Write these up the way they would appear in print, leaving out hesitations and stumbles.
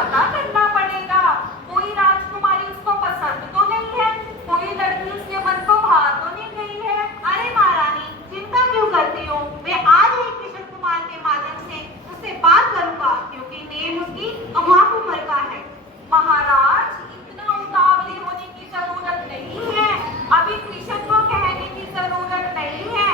पता करना पड़ेगा। कोई राजकुमारी उसको पसंद तो नहीं है, कोई लड़की उसके मन को भा तो नहीं गई है। अरे महारानी, चिंता क्यों करती हो? मैं आज ही कृष्ण कुमार के माध्यम से उससे बात करूंगा, क्योंकि नेम उसकी अमाप उम्र का है। महाराज, इतना उतावले होने की जरूरत नहीं है। अभी कृष्ण को कहने की जरूरत नहीं है।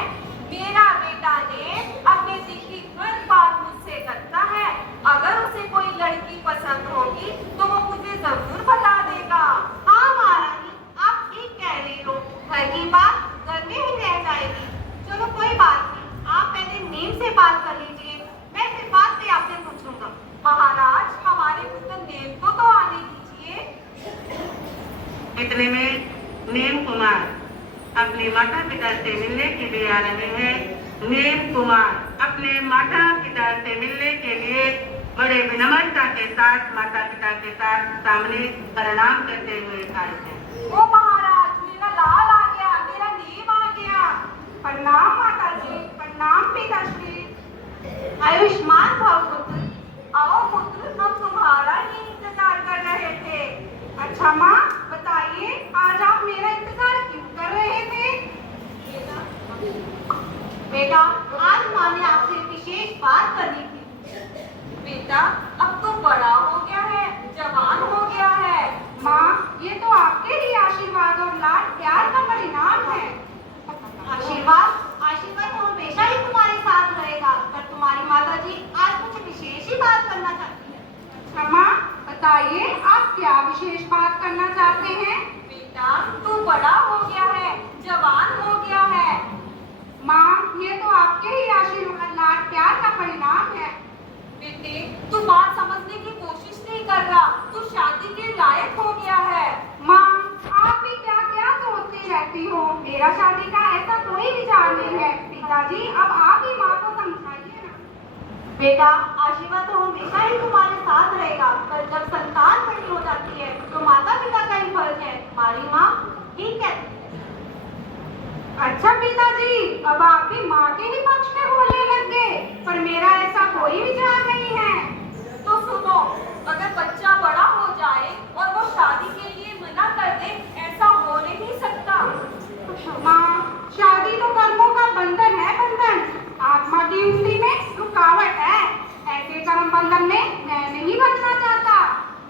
मेरा बेटा ने अपने दिल की हर बात मुझसे करता है। अगर उसे कोई लड़की पसंद होगी तो वो मुझे जरूर बता देगा। हाँ महारानी, आप ठीक कह रही हो। घर की बात घर में ही रह जाएगी। चलो कोई बात नहीं, आप पहले नेम से बात कर लीजिए, मैं फिर बात से आपसे पूछूंगा। महाराज, हमारे पुत्र नेम को तो आने दीजिए। इतने में नेम कुमार अपने माता पिता से मिलने के लिए आ रहे हैं। नेम कुमार अपने माता पिता से मिलने के लिए बड़े विनम्रता के साथ माता पिता के साथ सामने प्रणाम करते हुए आए हैं। ओ महाराज, मेरा लाल आ गया, मेरा नेम आ गया। प्रणाम माता जी, प्रणाम पिताश्री। आयुष्मान भव पुत्र। आओ पुत्र, हम तुम्हारा ही इंतजार कर रहे थे। अच्छा माँ, बताइए आज आप मेरा इंतजार क्यों कर रहे थे? बेटा, आज माँ ने आपसे विशेष बात करनी थी। बेटा अब तो बड़ा हो गया है, जवान हो गया है। माँ, ये तो आपके ही आशीर्वाद और लाड प्यार का परिणाम है। आशीर्वाद आशीर्वाद तो हमेशा ही तुम्हारे साथ रहेगा, पर तुम्हारी माता जी आज कुछ विशेष ही बात करना चाहती है। अच्छा माँ, बताइए आप क्या विशेष बात करना चाहते हैं? बेटा तू बड़ा हो गया है, जवान हो गया है। माँ, ये तो आपके ही आशीर्वाद लाड प्यार का परिणाम है। बेटे तू बात समझने की कोशिश नहीं कर रहा, तू शादी के लायक हो गया है। माँ, आप भी क्या क्या सोचती रहती हो? मेरा शादी का ऐसा कोई विचार नहीं है। पिताजी, अब आप ही माँ को समझाइए ना। बेटा, आशीर्वाद तो हमेशा ही तुम्हारे साथ रहेगा, पर जब संतान बड़ी हो जाती है तो माता पिता का ही फर्ज है। हमारी माँ ठीक है। अच्छा पिताजी, अब आप भी माँ के ही पक्ष में बोलने लग गए, पर मेरा ऐसा कोई विचार नहीं है। तो सुनो, अगर बच्चा बड़ा हो जाए और वो शादी के लिए मना कर दे, ऐसा हो नहीं सकता। माँ, शादी तो कर्मों का बंधन है, बंधन। आत्मा की उंगली में रुकावट है। ऐसे कर्म बंधन में मैं नहीं बनना चाहता।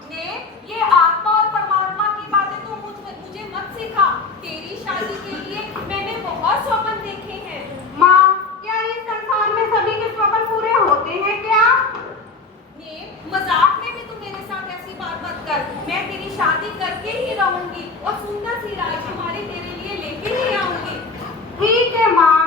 ने ये आत्मा और परमात्मा की बातें तो मुझे मत सिखा। तेरी शादी के लिए मैंने बहुत स्वप्न देखे हैं। माँ, क्या इस संसार में सभी के स्वप्न पूरे होते हैं क्या? ने मजाक में भी तू मेरे साथ ऐसी बात मत कर। मैं तेरी शादी करके ही रहूंगी और सुंदर सी राजकुमारी तेरे लिए लेके ही आऊंगी। ठीक है माँ,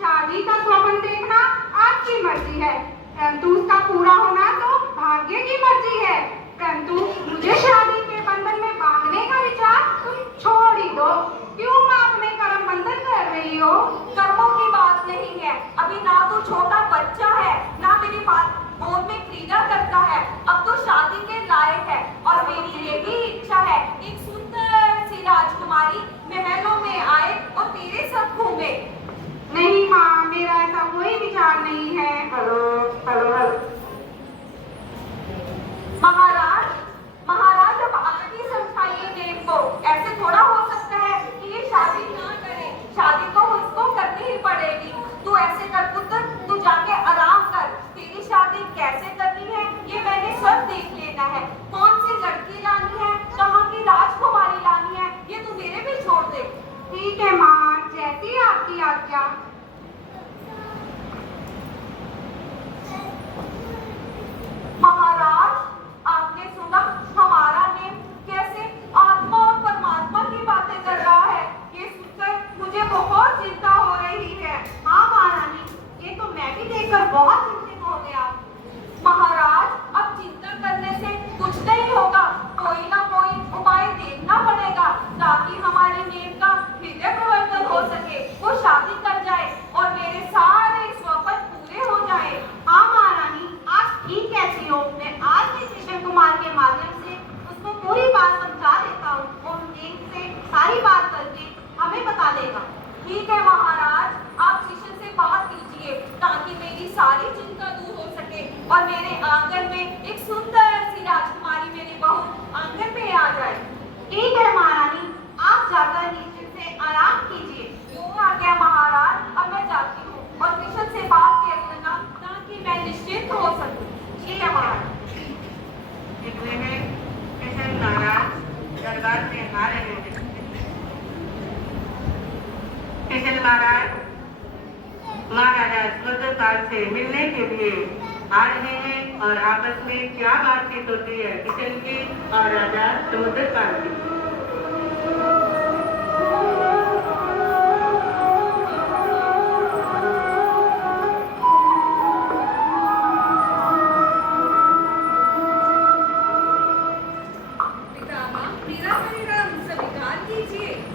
शादी का स्वप्न देखना आपकी मर्जी है, परंतु उसका पूरा होना तो भाग्य की मर्जी है। परंतु मुझे शादी के बंधन में बांधने का विचार तुम छोड़ ही दो। क्यों माँ अपने कर्म बंधन कर रही हो? कर्मों की बात नहीं है। अभी ना तो छोटा बच्चा है, ना मेरी बात गोद में क्रीड़ा करता है। अब तो शादी के लायक है और मेरी ये भी इच्छा है, एक सुंदर सी राजकुमारी महलों में आए और तेरे साथ घूमे। नहीं माँ, मेरा ऐसा कोई विचार नहीं है। Hello hello hello. महाराज महाराजा स्वतंत्र से मिलने के लिए आ रहे हैं और आपस में क्या बातचीत होती है किशन की और राजा समुद्रकांत की।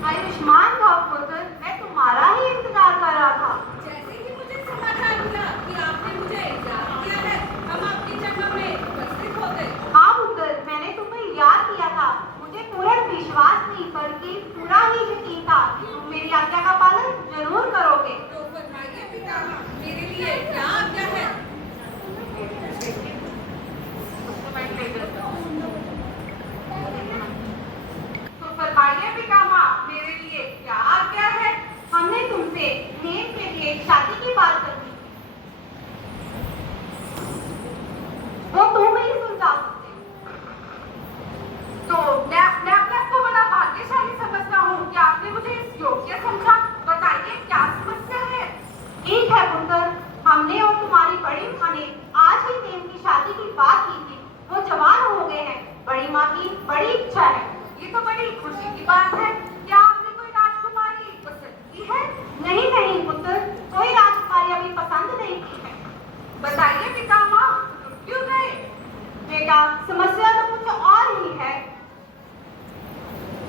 आयुष्मान भव पुत्र, मैं तुम्हारा ही इंतजार कर रहा था। जैसे ही मुझे समाचार मिला कि आपने मुझे याद किया है, हम आपकी जगह में उपस्थित हो गए। हाँ पुत्र, मैंने तुम्हें याद किया था। मुझे पूरा विश्वास नहीं बल्कि पूरा ही यकीन था कि तुम मेरी आज्ञा का पालन जरूर करोगे। तो बताइए पितामह, मेरे लिए क्या आज्ञा है? तो फरमाइए पितामह, मेरे लिए क्या आज्ञा है? हमने तुमसे हेम के लिए शादी की बात करनी थी। वो तुम ही सुलझा सकते। तो मैं अपने आप को बड़ा भाग्यशाली समझता हूँ कि आपने मुझे इस योग्य समझा। बताइए क्या समस्या है? ठीक है पुत्र, हमने और तुम्हारी बड़ी माँ ने आज ही हेम की शादी की बात की थी। वो जवान हो गए हैं। बड़ी माँ की बड़ी इच्छा है। ये तो बड़ी खुशी की बात है। क्या आपने कोई राजकुमारी पसंद की है? नहीं नहीं पुत्र, कोई राजकुमारी अभी पसंद नहीं की है। बताइए पितामह, क्यों गए? बेटा, समस्या तो कुछ और ही है।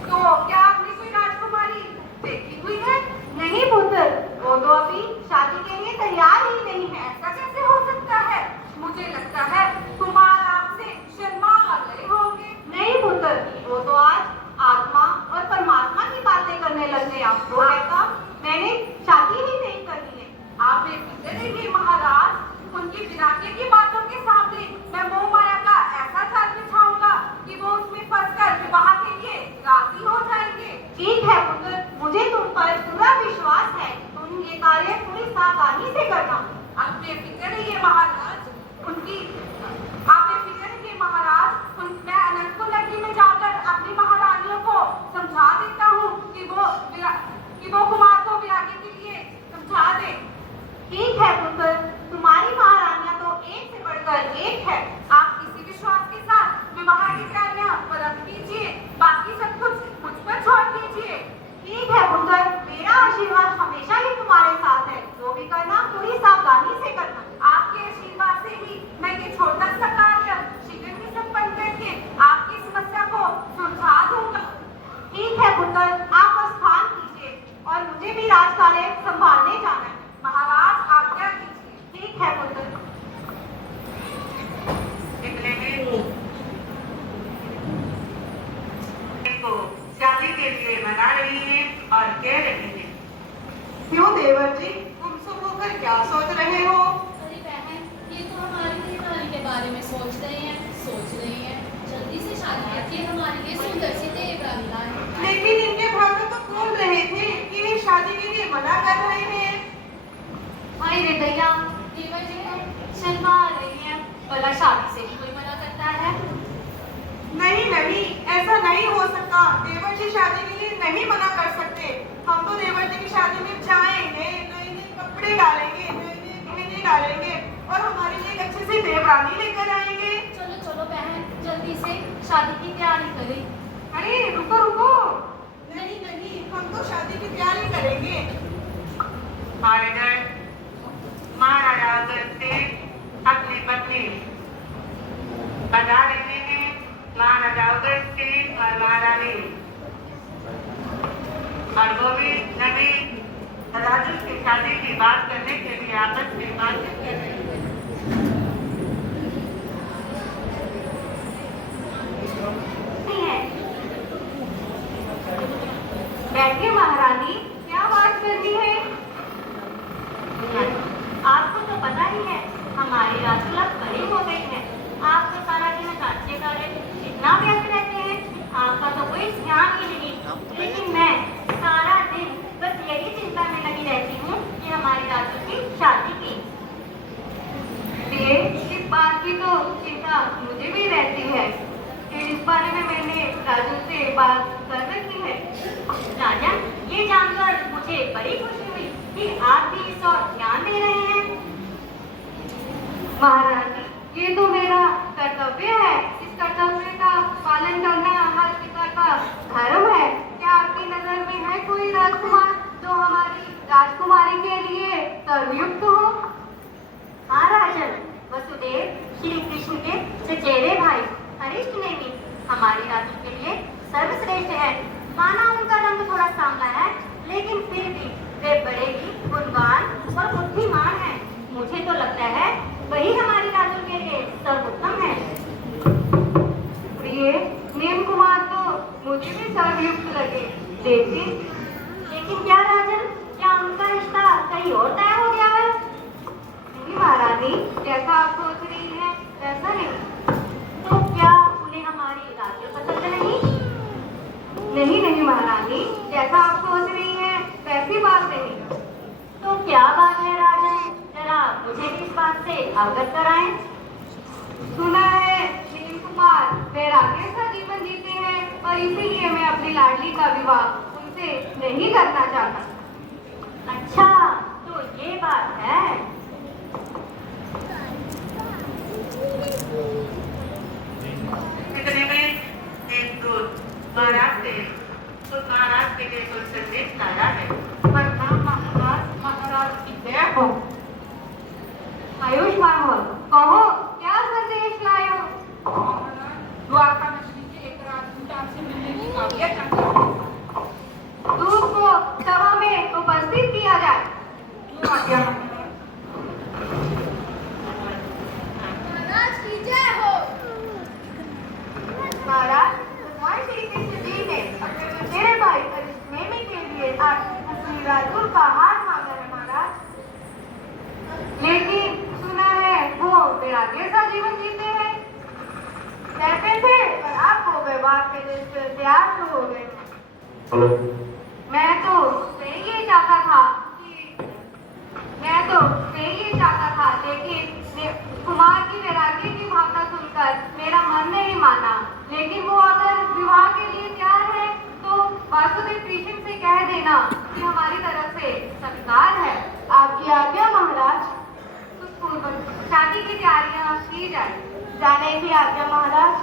तो क्या आपने कोई राजकुमारी देखी हुई है? नहीं पुत्र, वो तो अभी शादी के लिए तैयार ही नहीं है। ऐसा कैसे हो सकता है? मुझे लगता है कुमार आपसे शर्मा गए होंगे। नहीं पुत्र, वो तो आज आत्मा और परमात्मा की बातें करने लग गया। वो कहता मैंने शादी ही नहीं करनी है। आप बेफिक्र रहिए महाराज, उनकी विनाके की बातों के सामने मैं मोह माया का ऐसा जाल बिछाऊंगा कि वो उसमें फंसकर विवाह के लिए राजी हो जाएंगे। ठीक है पुत्र, मुझे तुम पर पूरा विश्वास है। तुम ये कार्य पूरी सावधानी से करना। आप बेफिक्र रहिए महाराज, मैं अनंतपुर नगरी में जाकर अपनी महारानियों को समझा देता हूँ कि वो कुमार को विरागे के लिए समझा दे। ठीक है पुत्र, तुम्हारी महारानियां तो एक से बढ़कर एक है। आप इसी विश्वास के साथ विवाह की तैयारियां प्रारंभ कीजिए, बाकी सब कुछ मुझ पर छोड़ दीजिए। ठीक है पुत्र, मेरा आशीर्वाद हमेशा ही तुम्हारे साथ है। जो भी करना पूरी सावधानी से करना। आपके आशीर्वाद से ही मैं ये छोटा सा कार्य शीघ्र ही संपन्न करके आपकी समस्या को सुलझा दूंगा। ठीक है पुत्र, आप प्रस्थान कीजिए और मुझे भी राजकार्य संभालने जाना है। महाराज आज्ञा कीजिए। ठीक है पुत्र। को शादी के लिए मना रही है और कह रही है। क्यों देवर जी, गुमसुम होकर क्या सोच रहे हो? अरे बहन, ये तो हमारी देवरानी के बारे में सोच रही हैं। जल्दी से शादी करके हमारे लिए सुंदर सी देवरानी लाएं। लेकिन इनके भाभी तो बोल रहे थे कि वे शादी के लिए मना कर रहे हैं। भाई रे दैया, देवर जी है शर्मा रही है। भला शादी से भी कोई मना करता है? नहीं नहीं, ऐसा नहीं हो सकता। देवर जी शादी के लिए नहीं मना कर सकते। हम तो देवर जी की शादी में जाएंगे, नए नए कपड़े डालेंगे, नए नए गहने डालेंगे और हमारे लिए एक अच्छी सी देवरानी लेकर आएंगे। चलो चलो बहन, जल्दी से शादी की तैयारी करें। अरे रुको रुको, नहीं नहीं, हम तो शादी की तैयारी करेंगे। महाराजा अगस्त अपनी पत्नी बता रहे हैं। महाराजा अगस्त और महारानी और गोविंद नबी राजू की शादी की बात करने के लिए आपस में बातचीत कर रहे हैं। बैठिए महारानी, क्या बात करनी है? आपको तो पता ही है, हमारी राजकला बड़ी हो गई है। आप तो सारा दिन कार्य कार्य इतना व्यस्त रहते हैं, आपका तो कोई ध्यान ही नहीं। लेकिन मैं सारा दिन बस यही चिंता में लगी रहती हूँ कि हमारी राजू की शादी की। इस बात की तो चिंता मुझे भी रहती है। इस बारे में मैंने राजू से बात कर रखी है। राजा, ये जानकर मुझे बड़ी खुशी हुई कि आप भी इस और ध्यान दे रहे हैं। महारानी, ये तो मेरा कर्तव्य है। इस कर्तव्य का पालन करना हर पिता का धर्म है। क्या आपकी नजर में है कोई राजकुमार जो हमारी राजकुमारी के लिए सर्वयुक्त हो? हाँ राजन, वसुदेव श्री कृष्ण के चचेरे भाई हरिष्ठ ने भी हमारी रानी के लिए सर्वश्रेष्ठ है। माना उनका रंग थोड़ा सांवला है, लेकिन फिर भी वे बड़े ही गुणवान और बुद्धिमान हैं। मुझे तो लगता है वही हमारी राजू के लिए सर्वोत्तम है। प्रिय, नेम कुमार तो मुझे भी सर्वयुक्त लगे, लेकिन क्या राजन, क्या उनका रिश्ता कहीं और तय हो गया है? नहीं महारानी, जैसा आप सोच रही हैं वैसा नहीं। तो क्या उन्हें हमारी राजू पसंद नहीं? नहीं महारानी, जैसा आप सोच रही हैं वैसी बात नहीं। तो क्या बात है राजन, जरा मुझे भी इस बात से अवगत कराएं। सुना है नील कुमार वैराग्य सा जीवन जीते हैं और इसीलिए मैं अपनी लाडली का विवाह उनसे नहीं करना चाहता। अच्छा, तो ये बात है। इतने में एक दूत महाराज से महाराज के लिए कुछ संदेश लाया है। प्रणाम महाराज, महाराज की जय हो। आयुष्मान हो, कहो क्या संदेश लाए हो? द्वारका नगरी के एक राजकुमार से मिलने की काबिलियत रखता है। दूत को सभा में उपस्थित किया जाए। जो आज्ञा महाराज की जय हो। महाराज, भगवान श्री कृष्ण जी ने अपने चचेरे भाई नेमी के लिए आज श्री राजू का हाथ मांगा है महाराज। लेकिन सुना है वो वैराग्य सा जीवन जीते हैं। कहते थे पर आपको विवाह के लिए तैयार तो हो गए। मैं तो ये चाहता था लेकिन कुमार की वैराग्य की भावना सुनकर मेरा मन नहीं माना। लेकिन वो अगर विवाह के लिए तैयार है तो वासुदेव कृष्ण से कह देना कि हमारी तरफ से स्वीकार है। आपकी आज्ञा महाराज। शादी की तैयारियां की जाए। जाने की आज्ञा महाराज।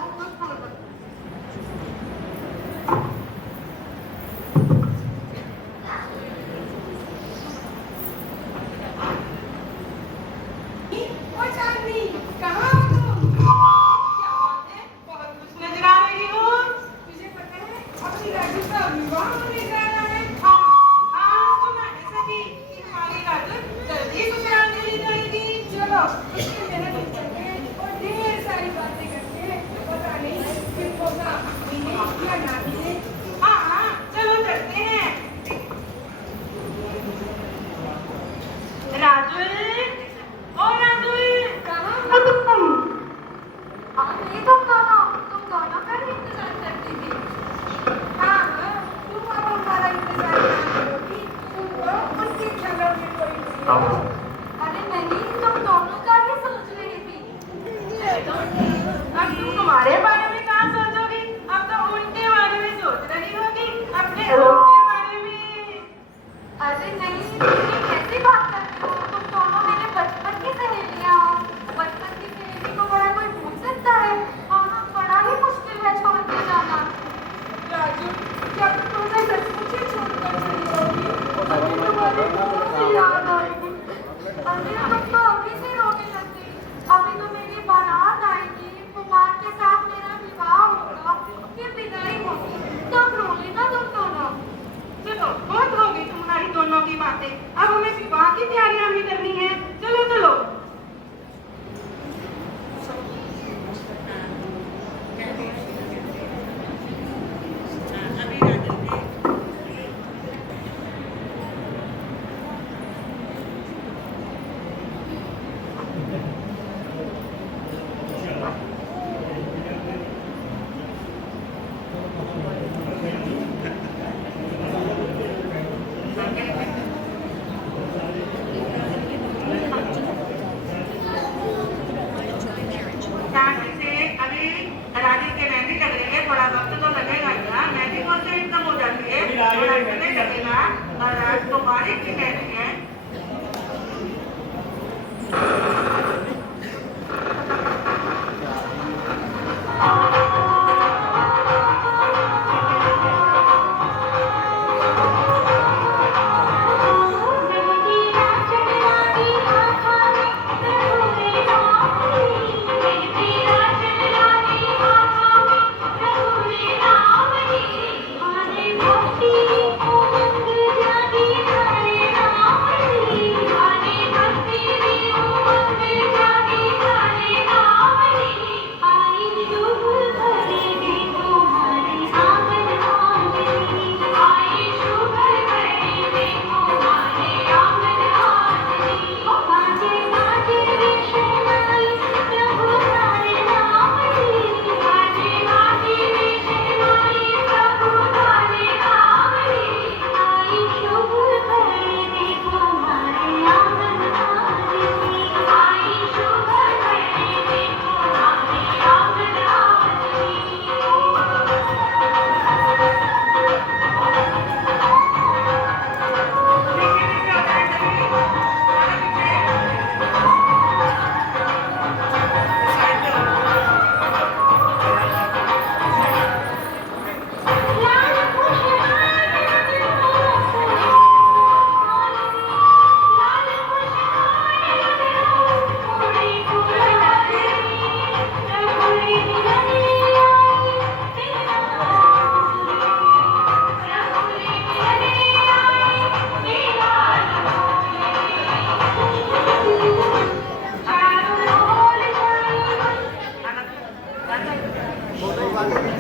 अपनी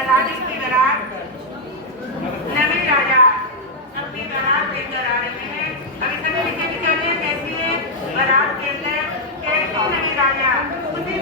अलादी की बारात नवी राजा अपनी बारात लेकर आ रहे हैं। अभी सभी नीचे की चलिए, देखिए बारात के अंदर कैसी नवी राजा उसी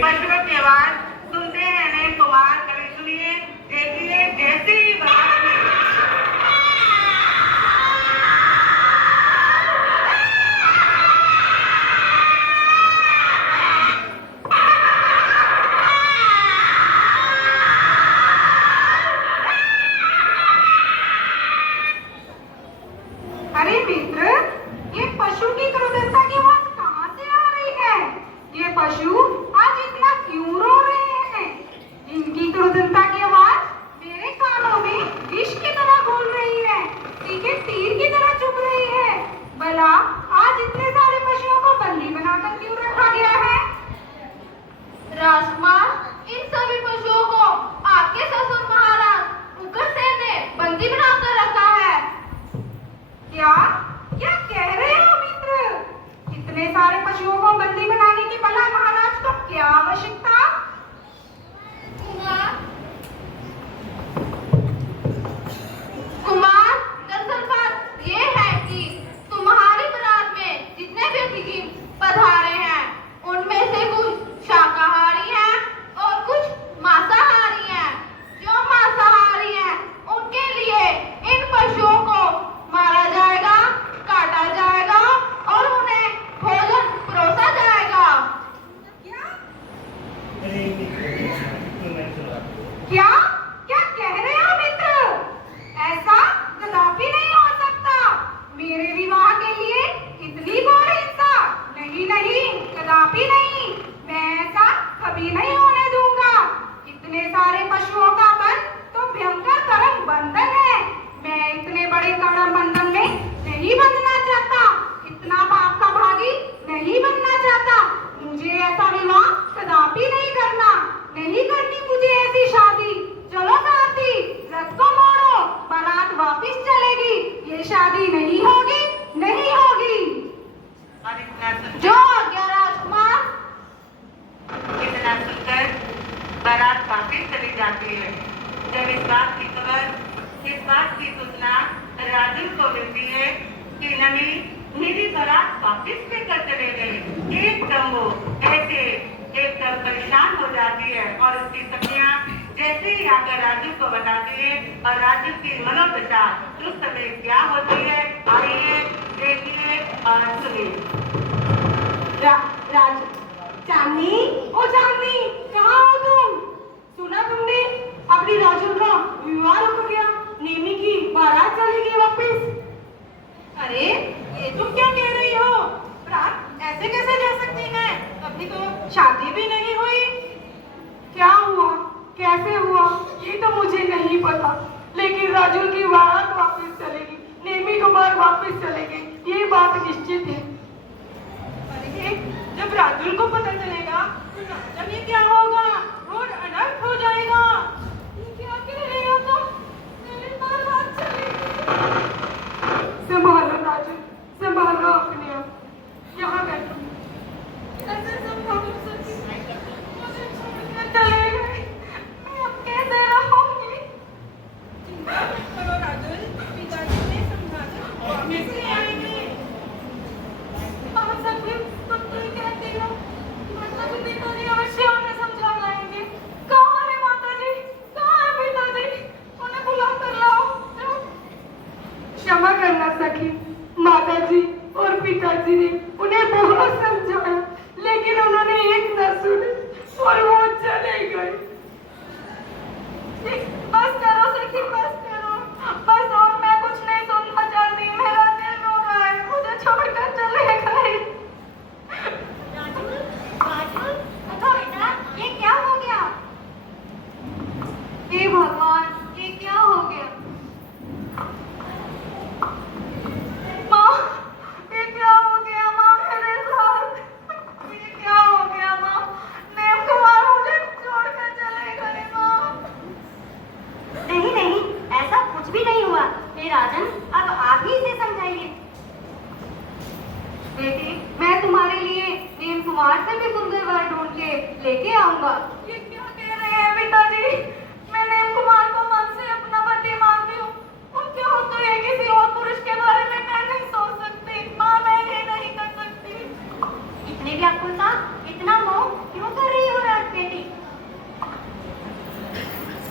पशुओं की आवाज सुनते हैं नयन कुमार। कभी सुनिए, देखिए कैसी बात है। अरे मित्र, ये पशु की क्रुरता की आवाज कहाँ से आ रही है? ये पशु आज इतना क्यों रो रहे हैं? इनकी क्रुरता की आवाज मेरे कानों में विष की तरह घुल रही है, तीखे तीर की तरह चुभ रही है। भला आज इतने सारे पशुओं को बंदी बनाकर क्यों रखा गया है? राजकुमार, इन सभी पशुओं को आपके ससुर महाराज उग्रसेन ने बंदी बनाकर रखा है। क्या क्या कह रहे हो मित्र? इतने सारे पशुओं को बंदी बनाने की भला महाराज को क्या आवश्यकता? कुमार, दरअसल बात ये है कि तुम्हारी बरात मेरी बारात वापिस लेकर चले गए। एकदम वो ऐसे एकदम परेशान हो जाती है और उसकी सखियां जैसे ही आकर राजू को बताती है और राजू की मनोदशा उस समय क्या होती है, आइए देखिए और सुनिए। राजू, चांदनी, ओ चांदनी, कहाँ हो तुम? सुना तुमने? अपनी राजू का विवाह रुक गया, नेमी की बारात चली गई वापिस। अरे ये तुम क्या कह रही हो? बारात ऐसे कैसे जा सकती है? अपनी तो शादी भी नहीं हुई। क्या हुआ, कैसे हुआ ये तो मुझे नहीं पता, लेकिन राजू की बारात वापिस चलेगी, नेमी कुमार वापिस चलेगी, ये बात निश्चित है। अरे जब राजुल को पता चलेगा तो ना जाने क्या होगा, रोड अनर्थ हो जाएगा। ये क्या कह रही हो तुम? मेरी बारात चलेगी। संभालो राजू, संभालो अपने आप। यहाँ बैठो। कैसे संभालो सखी? मुझे छोड़कर चले गए, मैं अब कैसे रहूंगी? चिंता मत करो राजुल, पिताजी ने समझाया वापिस ले आएंगे। हाँ सखी, तुम तो ही कहती हो, माताजी पिताजी अवश्य उन्हें समझा लाएंगे। कहाँ है माताजी? कहाँ है पिताजी? उन्हें बुला कर लाओ। क्षमा करना सखी, माताजी और पिताजी ने उन्हें बहुत समझाया, लेकिन उन्होंने एक न सुनी और वो चले गए। बस करो सखी, बस करो, बस, और मैं कुछ नहीं सुनना चाहती। मेरा दिल रो रहा है, मुझे छोड़कर चले गए। ये क्या हो गया? हे भगवान, ये क्या हो गया? माँ, ये क्या हो गया माँ मेरे साथ? ये क्या हो गया माँ? नेम कुमार मुझे छोड़कर चले गए माँ। नहीं नहीं, ऐसा कुछ भी नहीं हुआ। हे राजन, अब आप ही इसे समझाइए। बेटी, मैं तुम्हारे लिए नेम कुमार से भी सुंदर वर ढूंढ के लेके आऊंगा। ये क्या कह रहे हैं पिताजी? मैं नेम कुमार को मन से अपना पति मानती हूँ, उनके होते हुए किसी और पुरुष के बारे में मैं नहीं सोच सकती। माँ, मैं ये नहीं कर सकती। इतनी व्याकुलता, इतना मोह क्यों कर रही हो राज बेटी?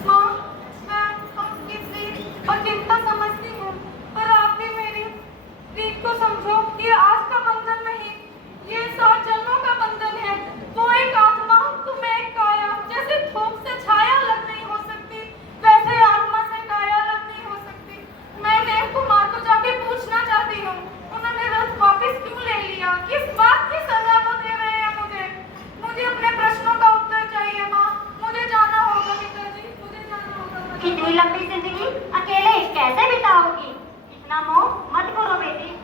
माँ, मैं आपकी प्रीत और चिंता समझती हूँ, पर आप भी मेरी प्रीत को समझो। ये आज का बंधन नहीं, ये 7 जन्मों का बंधन है। वो एक आत्मा, तुम एक काया। जैसे धूप से छाया अलग नहीं हो सकती, वैसे आत्मा से काया अलग नहीं हो सकती। मैं नेम कुमार को जाके पूछना चाहती हूँ, उन्होंने रथ वापिस क्यों ले लिया? किस बात की सजा वो दे रहे हैं मुझे? मुझे अपने प्रश्नों का उत्तर चाहिए माँ। मुझे जाना होगा पिताजी, मुझे जाना होगा। इतनी लंबी जिंदगी अकेले कैसे बिताओगी? इतना मोह मत करो बेटी।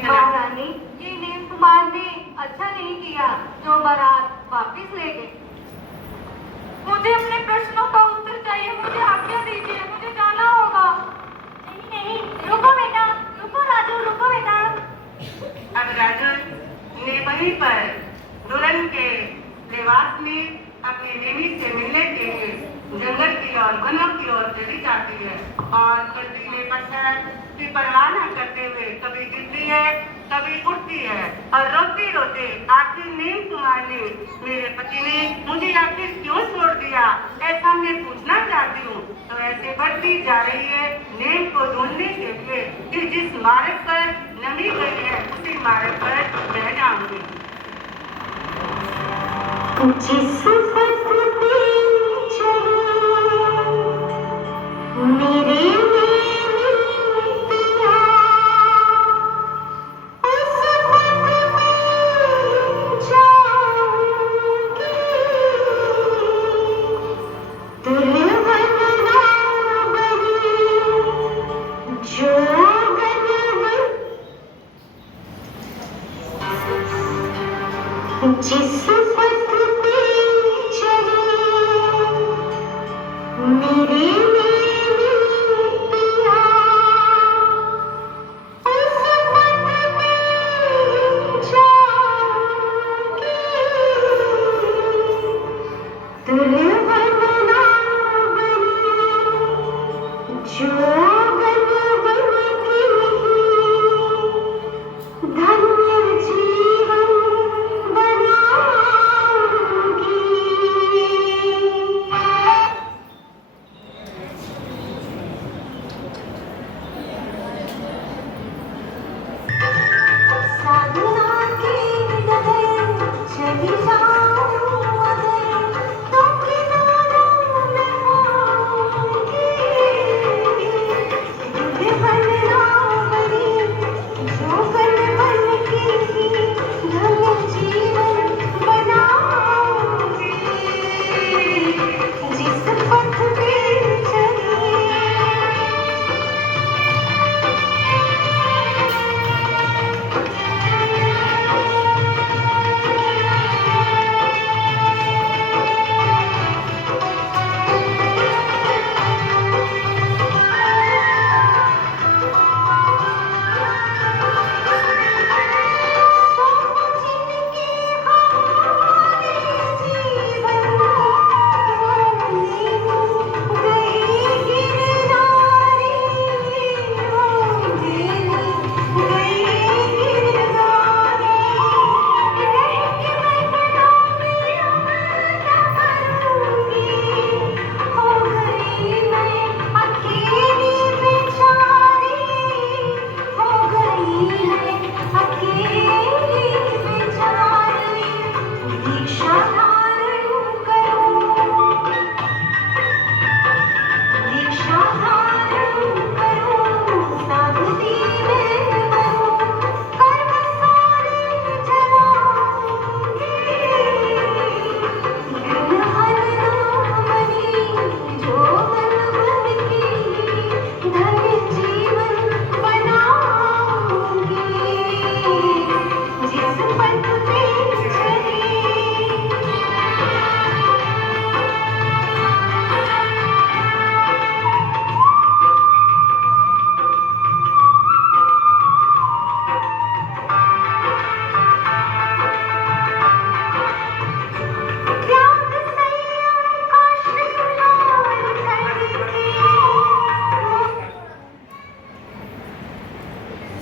महारानी, ये नेम कुमार ने अच्छा नहीं किया जो बारात वापिस ले गए। मुझे अपने प्रश्नों का उत्तर चाहिए, मुझे आज्ञा दीजिए, मुझे जाना होगा। नहीं नहीं, रुको बेटा, रुको राजू, रुको बेटा। अब राजू ने वहीं पर दुल्हन के निवास में अपनी नेमी से मिलने के लिए जंगल की और वनों की ओर चली जाती है और बर्फीले पत्थर की परवाह न करते हुए कभी गिरती है, कभी उठती है और रोते रोते आखिर नेम कुमार ने, मेरे पति ने मुझे आखिर क्यों छोड़ दिया, ऐसा मैं पूछना चाहती हूँ। तो ऐसे बढ़ती जा रही है नेम को ढूंढने के लिए कि जिस मार्ग पर नमी गई है उसी मार्ग पर मैं जाऊंगी। जिस पथ पे चली मेरे पिया, उस पथ पे जाऊंगी। दुल्हन ना बनी जोगन बन, जिस पथ पे चली मेरे पिया, उस पथ पे जाऊंगी। दुल्हन ना बनी जोगन बनती।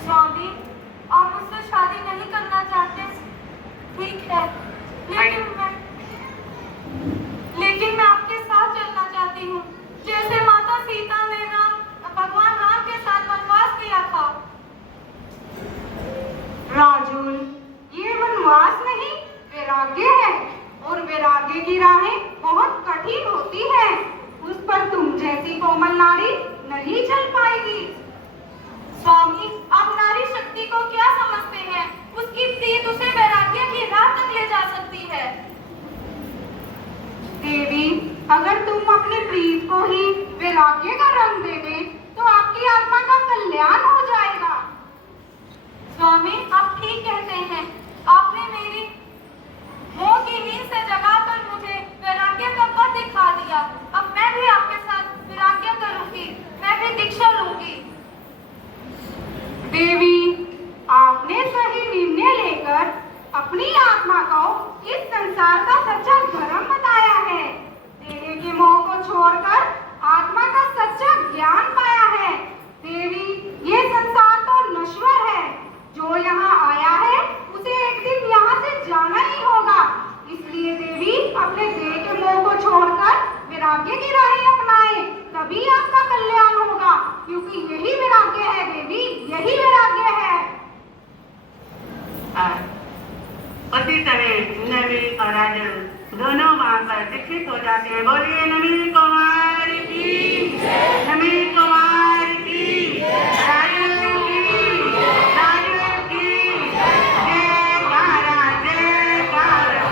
स्वामी, आप मुझसे शादी नहीं करना चाहते, ठीक है, लेकिन मैं आपके साथ चलना चाहती हूँ, जैसे माता सीता ने भगवान राम के साथ वनवास किया था। राजुल, ये वनवास नहीं, वैराग्य है, और वैराग्य की राहें बहुत कठिन होती है। उस पर तुम जैसी कोमल नारी नहीं चल पाएगी। स्वामी, आप नारी शक्ति को क्या समझते हैं? उसकी प्रीत उसे वैराग्य की राह तक ले जा सकती है। देवी, अगर तुम अपनी प्रीत को ही वैराग्य का रंग दे दे, तो आपकी आत्मा का कल्याण हो जाएगा। स्वामी, आप ठीक कहते हैं। आपने मेरी मोह की नींद से जगाकर मुझे वैराग्य का पथ दिखा दिया। अब मैं भी आपके साथ वैराग्य करूंगी, मैं भी दीक्षा लूंगी। देवी, आपने सही निर्णय लेकर अपनी आत्मा को इस संसार का सच्चा धर्म बताया है। देह के मोह को छोड़कर आत्मा का सच्चा ज्ञान पाया है। देवी, ये संसार तो नश्वर है। जो यहाँ आया है उसे एक दिन यहाँ से जाना ही होगा। इसलिए देवी, अपने देह के मोह को छोड़कर वैराग्य की राहें अपनाएं, तभी आपका कल्याण होगा, क्योंकि यही वैराग्य है देवी, यही वैराग्य है। उसी तरह नवी और राजन दोनों वहां पर दीक्षित हो जाते हैं। बोलिए नवी कुमार की, नवी कुमार की, राजन की, राजन की, जयकारा, जयकारा।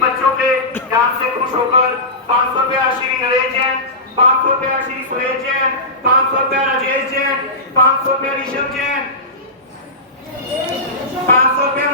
बच्चों के डांस से खुश होकर 500 रुपया श्री नरेश जैन, 500 रुपया श्री सुरेश जैन, 500 रुपया राजेश जैन, 500 रुपया ऋषभ जैन, 500 रुपया